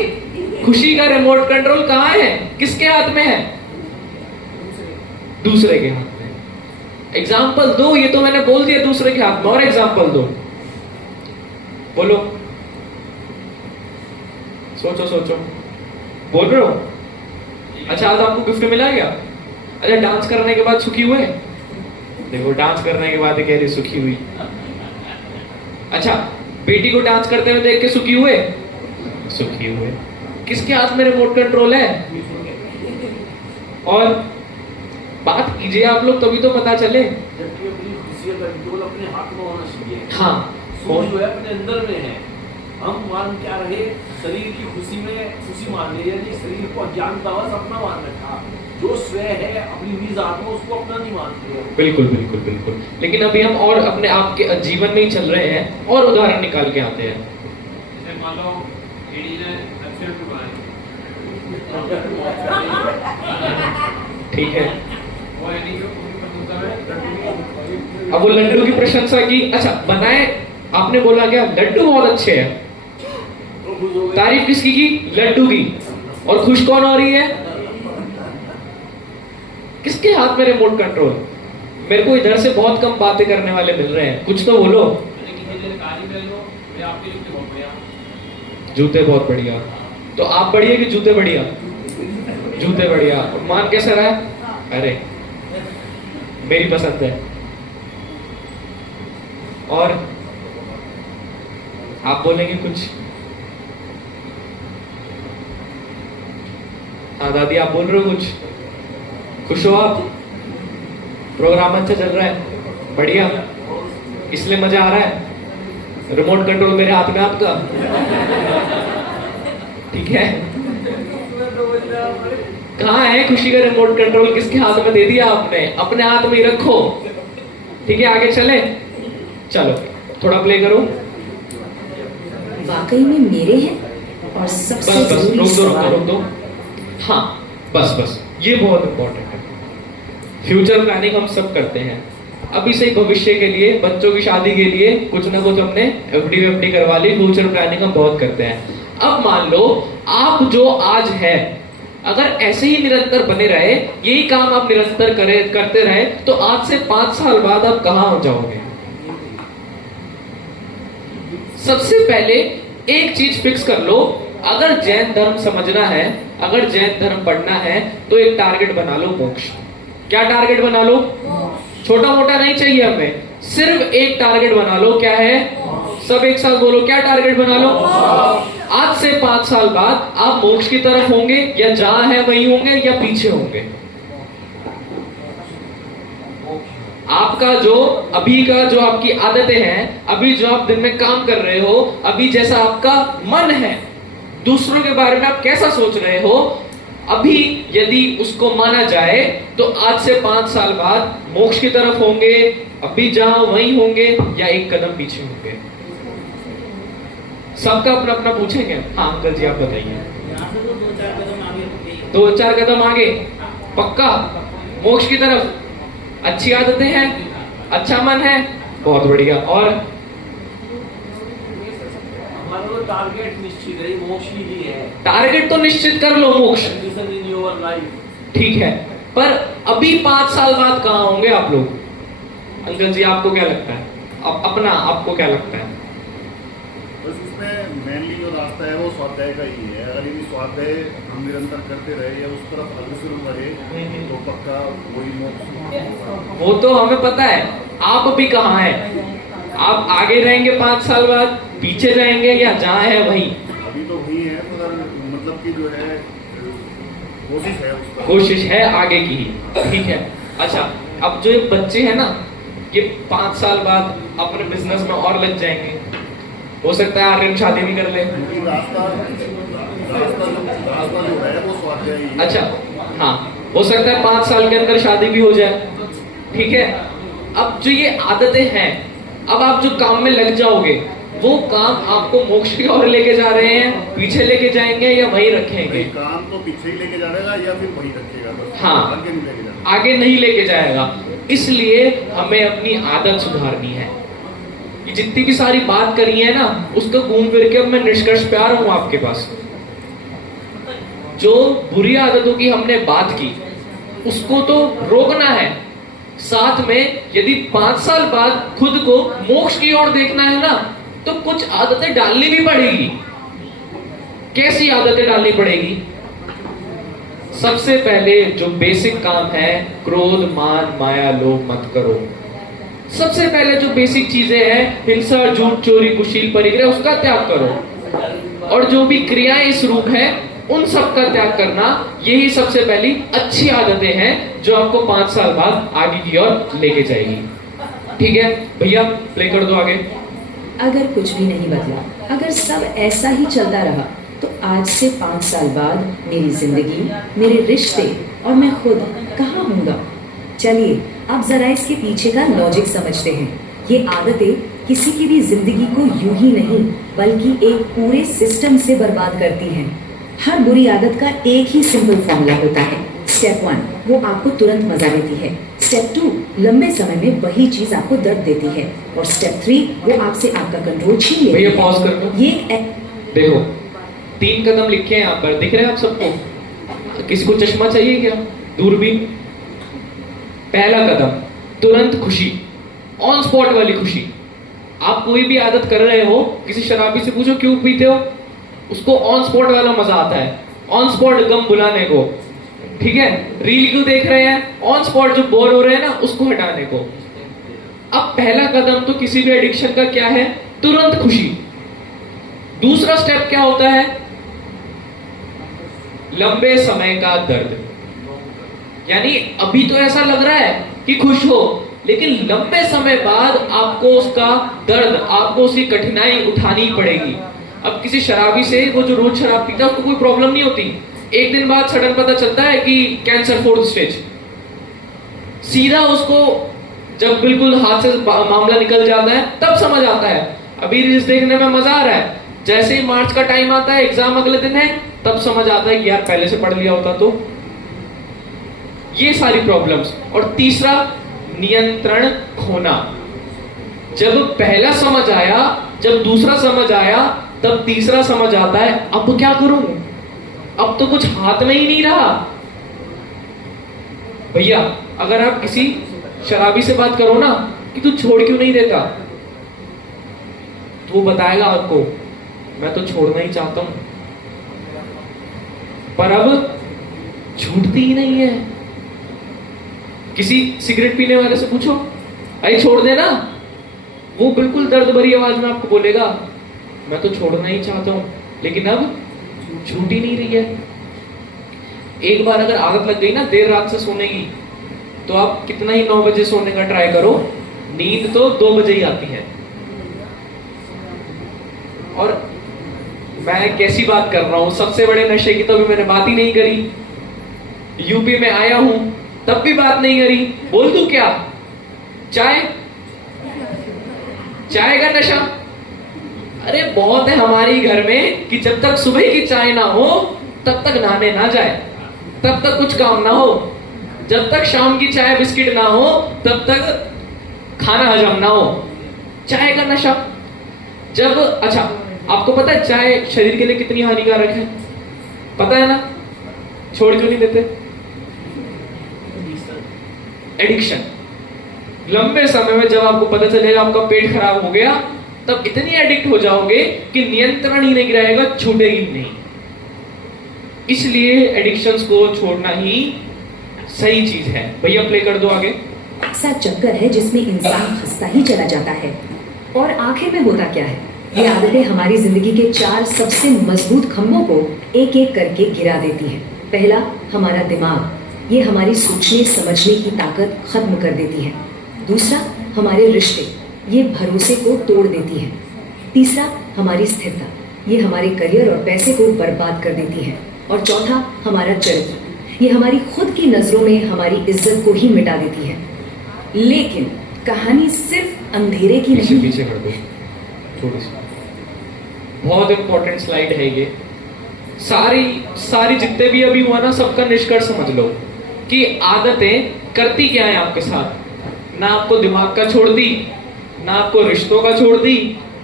खुशी का रिमोट कंट्रोल कहाँ है? किसके हाथ में है? दूसरे के हाथ में। एग्जाम्पल दो, ये तो मैंने बोल दिया दूसरे के हाथ में, और एग्जाम्पल दो, बोलो। सोचो, बोल रहे हो? अच्छा, आज आपको गिफ्ट मिला क्या? अच्छा, डांस करने के बाद सुखी हुए? देखो, डांस करने के बाद कह रही सुखी हुई। अच्छा, बेटी को डांस करते हुए देख के सुखी हुए? सुखी हुए। किसके हाथ में रिमोट कंट्रोल है? और बात कीजिए आप लोग, तभी तो पता चले। जबकि अपनी खुशी का कंट्रोल अपने हाथ में होना चाहिए। हाँ, सुख जो है अपने अंदर में है। हम मान क्या रहे, शरीर की खुशी में खुशी मान ले, यानी शरीर को अज्ञानता बस अपना मान रखा। जो स्वयं है, अपनी निज आत्मा, उसको अपना नहीं मानते हैं। बिल्कुल। लेकिन अभी हम और अपने आप के जीवन में ही चल रहे हैं, और उदाहरण निकाल के आते हैं। जैसे मान लो एडी ने अच्छे लड्डू बनाए, ठीक है, वो एडी जो उनकी प्रशंसा में लड्डू अब वो लड्डू की प्रशंसा की। अच्छा, बनाए, आपने बोला क्या लड्डू बहुत अच्छे हैं, तो खुश हो गए। तारीफ किसकी की? लड्डू की। और खुश कौन हो रही है? किसके हाथ में रिमोट कंट्रोल? मेरे को इधर से बहुत कम बातें करने वाले मिल रहे हैं, कुछ तो बोलो। मैंने किसी ने कहा नहीं लो, मैं आपके जूते बहुत बढ़िया। जूते बहुत बढ़िया। तो आप बढ़िया कि जूते बढ़िया? जूते बढ़िया। मान कैसा रहा? अरे मेरी पसंद है। और आप बोलेंगे कुछ? हाँ दादी, आप बोल रहे हो कुछ? खुश हो आप? प्रोग्राम अच्छा चल रहा है? बढ़िया, इसलिए मजा आ रहा है? रिमोट कंट्रोल मेरे हाथ में आपका, ठीक है? कहाँ है खुशी का रिमोट कंट्रोल? किसके हाथ में दे दिया आपने? अपने हाथ में ही रखो, ठीक है? आगे चले, चलो थोड़ा प्ले करो। वाकई में मेरे हैं और सबसे बस बस जरूरी रोक दो रोक दो सवाल रोक दो। हाँ बस बस, ये बहुत इंपॉर्टेंट है। फ्यूचर प्लानिंग हम सब करते हैं, अभी से भविष्य के लिए, बच्चों की शादी के लिए कुछ ना कुछ हमने एफडी वेफडी करवा ली। फ्यूचर प्लानिंग हम बहुत करते हैं। अब मान लो आप जो आज है, अगर ऐसे ही निरंतर बने रहे, यही काम आप निरंतर करते रहे, तो आज से 5 साल बाद आप कहां हो जाओगे? सबसे पहले एक चीज फिक्स कर लो, अगर जैन धर्म समझना है, अगर जैन धर्म पढ़ना है, तो एक टारगेट बना लो, मोक्ष। क्या टारगेट बना लो? छोटा मोटा नहीं चाहिए हमें, सिर्फ एक टारगेट बना लो। क्या है? सब एक साथ बोलो, क्या टारगेट बना लो? आज से 5 साल बाद आप मोक्ष की तरफ होंगे, या जहां है वहीं होंगे, या पीछे होंगे? आपका जो अभी का जो आपकी आदतें हैं, अभी जो आप दिन में काम कर रहे हो, अभी जैसा आपका मन है, दूसरों के बारे में आप कैसा सोच रहे हो, अभी यदि उसको माना जाए तो आज से 5 साल बाद मोक्ष की तरफ होंगे, अभी जहां वहीं होंगे, या एक कदम पीछे होंगे? सबका अपना अपना पूछेंगे। हाँ अंकल जी आप बताइए। 2-4 कदम आगे पक्का मोक्ष की तरफ। अच्छी आदतें हैं, अच्छा मन है, बहुत बढ़िया। और हमारा तो टारगेट निश्चित है, मोक्ष ही है। टारगेट तो निश्चित कर लो, मोक्ष, इन योर लाइफ। ठीक है, पर अभी 5 साल बाद कहाँ होंगे आप लोग? अंकल जी आपको क्या लगता है? अपना आपको क्या लगता है? बस इसमें मेनली जो रास्ता है वो स्वाध्याय का ही है। अगर यदि स्वाध्याय हम निरंतर करते रहे या उस तरफ अग्रसर रहे तो पक्का वही मोक्ष। वो तो हमें पता है, आप अभी कहाँ हैं? आप आगे रहेंगे 5 साल बाद, पीछे जाएंगे, या जहाँ है वहीं? अभी तो वही है, मगर मतलब कि जो है कोशिश है उसका। कोशिश है आगे की ही, ठीक है। अच्छा, अब जो ये बच्चे हैं ना, ये 5 साल बाद अपने बिजनेस में और लग जाएंगे, हो सकता है आर्यन शादी नहीं कर ले। क्योंकि रास्ता जो है वो स्वाध्याय ही है। अच्छा हाँ, हो सकता है 5 साल के अंदर शादी भी हो जाए, ठीक है। अब जो ये आदतें हैं, अब आप जो काम में लग जाओगे, वो काम आपको मोक्ष की ओर लेके जा रहे हैं, पीछे लेके जाएंगे, या वहीं रखेंगे? काम तो पीछे ही लेके जाएगा या फिर वहीं रखेगा, बस हाँ, आगे नहीं लेके जाएगा। आगे नहीं लेके जाएगा। इसलिए हमें अपनी आदत सुधारनी है। ये जितनी भी सारी बात करी है ना, उसको घूम फिर के अब मैं निष्कर्ष पे आ रहा हूं आपके पास। जो बुरी आदतों की हमने बात की, उसको तो रोकना है, साथ में यदि 5 साल बाद खुद को मोक्ष की ओर देखना है ना, तो कुछ आदतें डालनी भी पड़ेगी। कैसी आदतें डालनी पड़ेगी? सबसे पहले जो बेसिक काम है, क्रोध मान माया लोभ मत करो। सबसे पहले जो बेसिक चीजें हैं, हिंसा झूठ चोरी कुशील परिग्रह, उसका त्याग करो। और जो भी क्रियाएं इस रूप है, उन सब का त्याग करना, यही सबसे पहली अच्छी आदतें हैं जो आपको 5 साल बाद आगे की ओर लेके जाएगी। ठीक है भैया, प्ले कर दो आगे। अगर कुछ भी नहीं बदला, अगर सब ऐसा ही चलता रहा, तो आज से 5 साल बाद मेरी जिंदगी, मेरे रिश्ते और मैं खुद कहाँ हूँगा? चलिए अब जरा इसके पीछे का लॉजिक समझते हैं। ये आदतें किसी की भी जिंदगी को यूं ही नहीं, बल्कि एक पूरे सिस्टम से बर्बाद करती हैं। हर बुरी आदत का एक ही सिंपल फॉर्मूला होता है। स्टेप 1, वो आपको तुरंत मजा देती है। स्टेप 2, लंबे समय में वही चीज आपको दर्द देती है। और स्टेप 3, वो आपसे आपका कंट्रोल छीन लेती भैया है। पॉज कर दो। ये देखो 3 कदम लिखे हैं यहाँ पर, दिख रहे हैं आप सबको? किसी को चश्मा चाहिए क्या? दूरबीन। पहला कदम, तुरंत खुशी, ऑन स्पॉट वाली खुशी। आप कोई भी आदत कर रहे हो, किसी शराबी से पूछो क्यों पीते हो, उसको ऑन स्पॉट वाला मजा आता है, ऑन स्पॉट गम बुलाने को, ठीक है। रील क्यों देख रहे हैं? ऑन स्पॉट जो बोर हो रहे हैं ना, उसको हटाने को। अब पहला कदम तो किसी भी एडिक्शन का क्या है? तुरंत खुशी। दूसरा स्टेप क्या होता है? लंबे समय का दर्द। यानी अभी तो ऐसा लग रहा है कि खुश हो, लेकिन लंबे समय बाद आपको उसका दर्द, आपको उसकी कठिनाई उठानी पड़ेगी। अब किसी शराबी से, वो जो रोज शराब पीता है, उसको कोई प्रॉब्लम नहीं होती, एक दिन बाद सडन पता चलता है कि कैंसर 4th स्टेज। सीधा उसको जब बिल्कुल हाथ से मामला निकल जाता है तब समझ आता है। अभी रील्स देखने में मजा आ रहा है, जैसे ही मार्च का टाइम आता है, एग्जाम अगले दिन है, तब समझ आता है कि यार पहले से पढ़ लिया होता तो। ये सारी प्रॉब्लम्स। और तीसरा, नियंत्रण खोना। जब पहला समझ आया, जब दूसरा समझ आया, तब तीसरा समझ आता है अब क्या करूं, अब तो कुछ हाथ में ही नहीं रहा। भैया अगर आप किसी शराबी से बात करो ना कि तू छोड़ क्यों नहीं देता, तो वो बताएगा आपको मैं तो छोड़ना ही चाहता हूं, पर अब छूटती ही नहीं है। किसी सिगरेट पीने वाले से पूछो, अरे छोड़ देना, वो बिल्कुल दर्द भरी आवाज में आपको बोलेगा मैं तो छोड़ना ही चाहता हूं, लेकिन अब छूट ही नहीं रही है। एक बार अगर आदत लग गई ना देर रात से सोने की, तो आप कितना ही 9 बजे सोने का ट्राई करो, नींद तो 2 बजे ही आती है। और मैं कैसी बात कर रहा हूं, सबसे बड़े नशे की तो अभी मैंने बात ही नहीं करी। यूपी में आया हूं तब भी बात नहीं करी, बोल दूं क्या? चाय, चाय का नशा। अरे बहुत है हमारी घर में कि जब तक सुबह की चाय ना हो तब तक नहाने ना जाए, तब तक कुछ काम ना हो, जब तक शाम की चाय बिस्किट ना हो तब तक खाना हजम ना हो। चाय का नशा। जब, अच्छा आपको पता है चाय शरीर के लिए कितनी हानिकारक है? पता है ना? छोड़ क्यों नहीं देते? एडिक्शन। लंबे समय में जब आपको पता चलेगा आपका पेट खराब हो गया, तब इतनी एडिक्ट हो जाओगे कि नियंत्रण ही नहीं रहेगा, छूटेगी नहीं। इसलिए एडिक्शंस को छोड़ना ही सही चीज है। भैया प्ले कर दो आगे। ऐसा चक्कर है जिसमें इंसान फंसता ही चला जाता है। और आखिर में होता क्या है? ये आदतें हमारी जिंदगी के 4 सबसे मजबूत खंभों को एक एक करके गिरा देती हैं। पहला, हमारा दिमाग, ये हमारी सोचने समझने की ताकत खत्म कर देती है। दूसरा, हमारे रिश्ते, ये भरोसे को तोड़ देती है। तीसरा, हमारी स्थिरता, ये हमारे करियर और पैसे को बर्बाद कर देती है। और चौथा, हमारा चरित्र, ये हमारी खुद की नजरों में हमारी इज्जत को ही मिटा देती है। लेकिन कहानी सिर्फ अंधेरे की नहीं। पीछे कर दो थोड़ी सी, बहुत इंपॉर्टेंट स्लाइड है ये। सारी जितने भी अभी हुआ ना, सबका निष्कर्ष समझ लो कि आदतें करती क्या है आपके साथ। ना आपको दिमाग का छोड़ दी, ना आपको रिश्तों का छोड़ दी,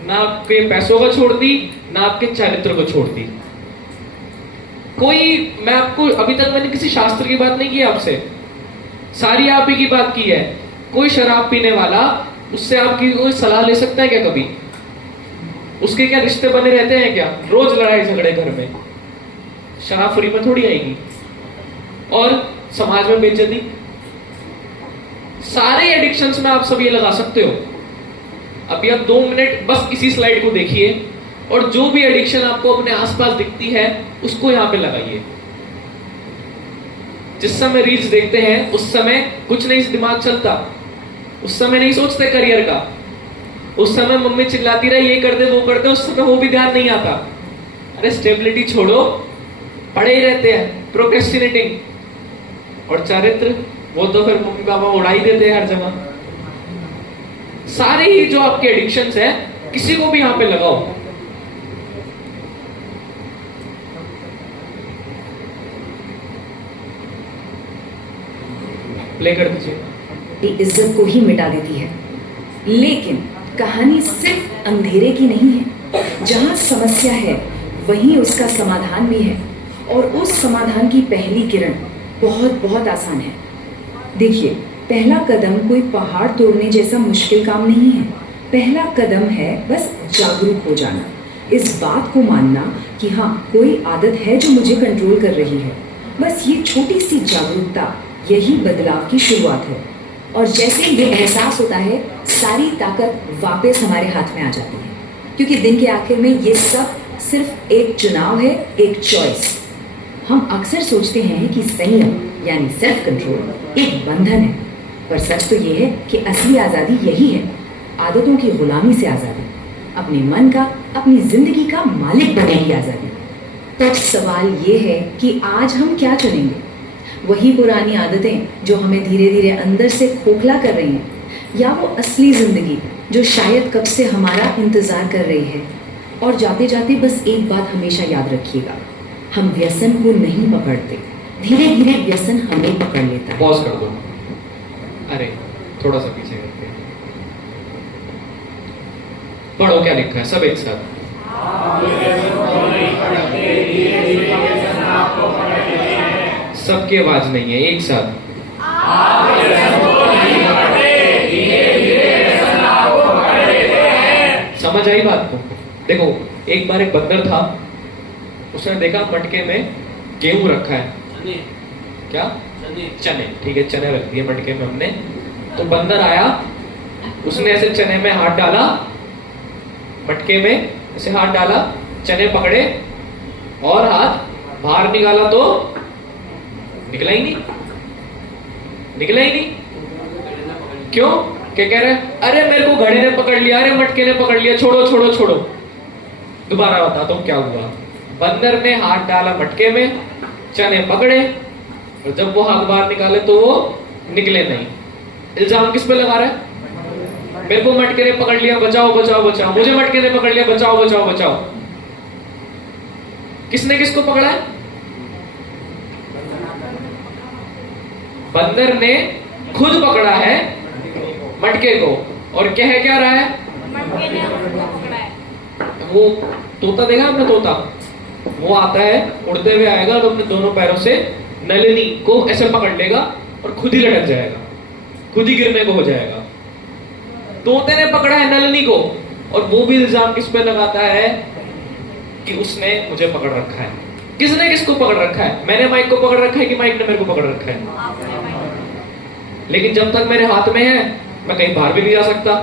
ना आपके पैसों का छोड़ दी, ना आपके चरित्र को छोड़ दी। मैं आपको अभी तक मैंने किसी शास्त्र की बात नहीं की आपसे, सारी आप ही की बात की है। कोई शराब पीने वाला, उससे आपकी कोई सलाह ले सकता है क्या कभी? उसके क्या रिश्ते बने रहते हैं क्या? रोज लड़ाई झगड़े घर में, शराब फ्री में थोड़ी आएगी। और समाज में बेइज्जती। सारे एडिक्शंस में आप सब ये लगा सकते हो। अभी आप 2 मिनट बस इसी स्लाइड को देखिए, और जो भी एडिक्शन आपको अपने आसपास दिखती है उसको यहां पे लगाइए। जिस समय रील्स देखते हैं उस समय कुछ नहीं दिमाग चलता, उस समय नहीं सोचते करियर का, उस समय मम्मी चिल्लाती रहे ये कर दे वो कर दे, उस समय वो भी ध्यान नहीं आता। अरे स्टेबिलिटी छोड़ो, पड़े ही रहते हैं प्रोक्रेस्टिनेटिंग। और चरित्र, वो तो फिर मम्मी पापा उड़ा ही देते हैं हर जगह। सारे ही जो आपके एडिक्शंस है, किसी को भी यहां पे लगाओ। प्ले कर दीजिए। इज्जत को ही मिटा देती है। लेकिन कहानी सिर्फ अंधेरे की नहीं है। जहां समस्या है वहीं उसका समाधान भी है, और उस समाधान की पहली किरण बहुत बहुत आसान है। देखिए, पहला कदम कोई पहाड़ तोड़ने जैसा मुश्किल काम नहीं है। पहला कदम है बस जागरूक हो जाना, इस बात को मानना कि हाँ, कोई आदत है जो मुझे कंट्रोल कर रही है। बस ये छोटी सी जागरूकता, यही बदलाव की शुरुआत है। और जैसे ये एहसास होता है, सारी ताकत वापस हमारे हाथ में आ जाती है। क्योंकि दिन के आखिर में ये सब सिर्फ एक चुनाव है, एक चॉइस। हम अक्सर सोचते हैं कि संयम यानी सेल्फ कंट्रोल एक बंधन है, पर सच तो ये है कि असली आज़ादी यही है, आदतों की गुलामी से आज़ादी, अपने मन का, अपनी जिंदगी का मालिक बनने की आज़ादी। तो सवाल ये है कि आज हम क्या चुनेंगे? वही पुरानी आदतें जो हमें धीरे धीरे अंदर से खोखला कर रही हैं, या वो असली जिंदगी जो शायद कब से हमारा इंतजार कर रही है? और जाते जाते बस एक बात हमेशा याद रखिएगा, हम व्यसन को नहीं पकड़ते, धीरे धीरे व्यसन हमें पकड़ लेता है। पॉज कर दो, अरे थोड़ा सा पीछे करते हैं। पढ़ो क्या लिखा है सब एक साथ। सबकी आवाज नहीं है, एक साथ। समझ आई बात को? देखो, एक बार एक बंदर था, उसने देखा मटके में गेहूं रखा है। चने। क्या? चने। चने, ठीक है, चने रख दिए मटके में हमने। तो बंदर आया, उसने ऐसे चने में हाथ डाला, मटके में ऐसे हाथ डाला, चने पकड़े और हाथ बाहर निकाला तो निकला ही नहीं, निकला ही नहीं। क्यों? क्या कह रहे? अरे मेरे को घड़े ने पकड़ लिया, अरे मटके ने पकड़ लिया, छोड़ो छोड़ो छोड़ो। दोबारा बताता हूं क्या हुआ। बंदर ने हाथ डाला मटके में, चने पकड़े, और जब वो हाथ बाहर निकाले तो वो निकले नहीं। इल्जाम किस पे लगा रहा है? मेरे को मटके ने पकड़ लिया, बचाओ बचाओ बचाओ, मुझे मटके ने पकड़ लिया, बचाओ बचाओ बचाओ। किसने किसको पकड़ा है? बंदर ने खुद पकड़ा है मटके को, और कह क्या रहा है? मटके ने उसको पकड़ा है। वो तोता देखा आपने? तोता वो आता है, उड़ते हुए आएगा और अपने दोनों पैरों से नलिनी को ऐसे पकड़ लेगा और खुद ही लटक जाएगा, खुद ही गिरने को हो जाएगा। तोते ने पकड़ा है नलिनी को, और वो भी इल्जाम किस पे लगाता है कि उसने मुझे पकड़ रखा है। किसने किसको पकड़ रखा है? मैंने माइक को पकड़ रखा है कि माइक ने मेरे को पकड़ रखा है? लेकिन जब तक मेरे हाथ में है, मैं कहीं बाहर भी नहीं जा सकता।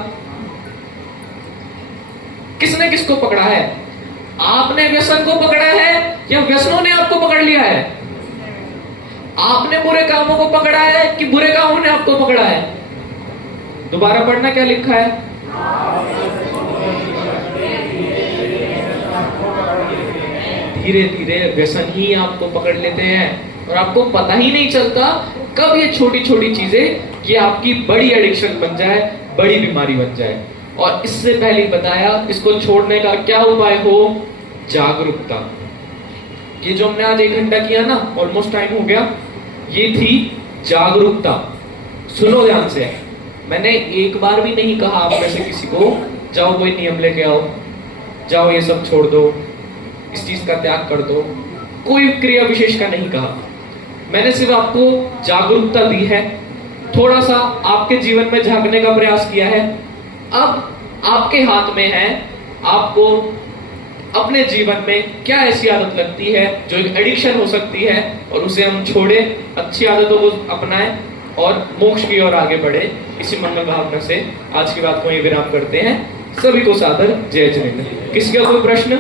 किसने किसको पकड़ा है? आपने व्यसन को पकड़ा है या व्यसनों ने आपको पकड़ लिया है? आपने बुरे कामों को पकड़ा है कि बुरे कामों ने आपको पकड़ा है? दोबारा पढ़ना क्या लिखा है। धीरे धीरे व्यसन ही आपको पकड़ लेते हैं और आपको पता ही नहीं चलता कब ये छोटी छोटी चीजें ये आपकी बड़ी एडिक्शन बन जाए, बड़ी बीमारी बन जाए। और इससे पहले बताया इसको छोड़ने का क्या उपाय हो? जागरूकता। ये जो हमने आज 1 घंटा किया ना, ऑलमोस्ट टाइम हो गया, ये थी जागरूकता। सुनो ध्यान से, मैंने एक बार भी नहीं कहा आप में से किसी को जाओ कोई नियम लेके आओ, जाओ ये सब छोड़ दो, इस चीज का त्याग कर दो। कोई क्रिया विशेष का नहीं कहा। मैंने सिर्फ आपको जागरूकता दी है, थोड़ा सा आपके जीवन में झांकने का प्रयास किया है। अब आपके हाथ में है आपको अपने जीवन में क्या ऐसी आदत लगती है जो एक एडिक्शन हो सकती है, और उसे हम छोड़े, अच्छी आदतों को अपनाएं और मोक्ष की ओर आगे बढ़े। इसी मंगल भावना से आज की बात को ये विराम करते हैं। सभी को सादर जय जिनेंद्र। किसी का कोई प्रश्न?